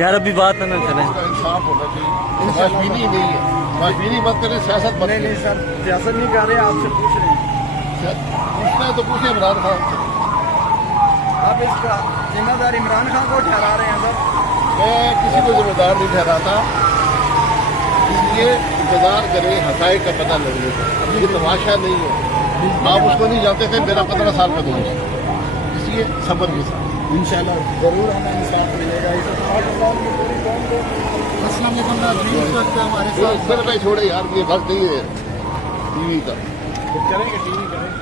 यार अभी बात है ना चले इंसाफ होना चाहिए। माशबीनी नहीं है, माशबीनी मत करें, सियासत मत नहीं सर, सियासत नहीं कर रहे, आपसे पूछ रहे हैं। पूछना है तो पूछे इमरान खान से। आप इसका जिम्मेदार इमरान खान को ठहरा रहे हैं सर? मैं किसी को जिम्मेदार नहीं ठहराता, इसलिए इंतजार करें हकायक का पता लगने का। ये तमाशा नहीं है, आप उसको नहीं जानते थे, मेरा 15 साल का दोस्त, इसलिए सब्र के साथ इंशाल्लाह जरूर हमें इंसाफ मिलेगा। अस्सलाम वालेकुम नाज़रीन, इस वक्त हमारे साथ मेरे भाई छोड़े यार, ये वक्त नहीं है टीवी का। करेंगे, टीवी करेंगे।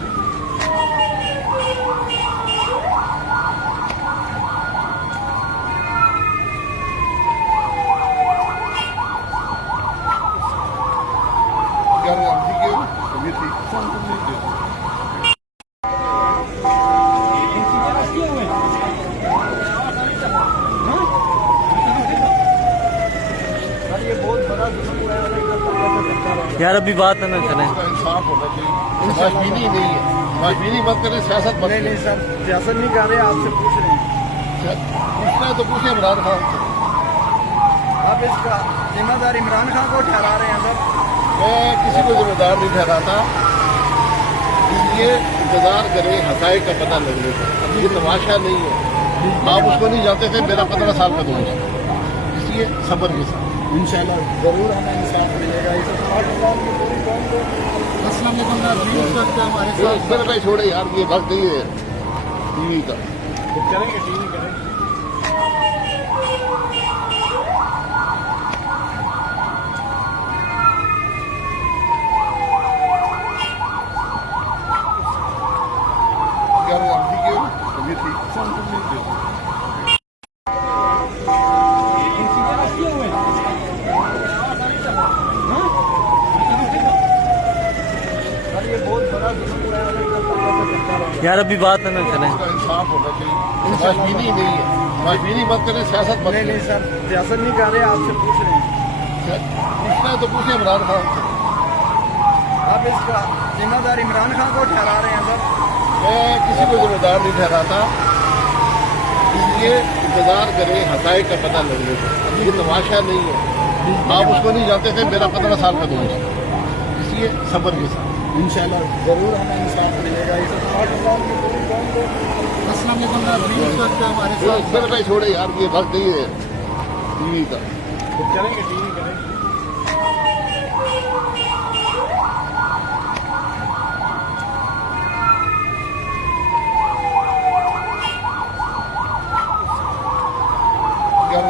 यार अभी बात है ना चले इंसाफ होना चाहिए। माशबीनी नहीं है, माशबीनी मत करें, सियासत मत नहीं सर, सियासत नहीं कर रहे, आपसे पूछ रहे हैं। पूछना है तो पूछे इमरान खान से। आप इसका जिम्मेदार इमरान खान को ठहरा रहे हैं सर? मैं किसी को जिम्मेदार नहीं ठहराता, इसलिए इंतजार करें हकायक का पता लगने का। ये तमाशा नहीं है, आप उसको नहीं जानते थे, मेरा 15 साल का दोस्त, इसलिए सब्र के साथ इंशाल्लाह जरूर हमें इंसाफ मिलेगा। अस्सलाम वालेकुम नाज़रीन, इस वक्त हमारे साथ मेरे भाई छोड़े यार, ये वक्त नहीं है टीवी का। करेंगे, टीवी करेंगे। यार अभी बात है ना चले इंसाफ होना चाहिए। माशबीनी नहीं है, माशबीनी मत करें, सियासत मत नहीं सर, सियासत नहीं कर रहे, आपसे पूछ रहे हैं। पूछना है तो पूछे इमरान खान से। आप इसका जिम्मेदार इमरान खान को ठहरा रहे हैं सर? मैं किसी को जिम्मेदार नहीं ठहराता, इसलिए इंतजार करें हकायक का पता लगने का। ये तमाशा नहीं है, आप उसको नहीं जानते थे, मेरा 15 साल का दोस्त, इसलिए सब्र के साथ इंशाल्लाह जरूर हमें इंसाफ मिलेगा। अस्सलाम वालेकुम नाज़रीन, इस वक्त हमारे साथ मेरे भाई छोड़े यार, ये वक्त नहीं है टीवी का। करेंगे, टीवी करेंगे। क्या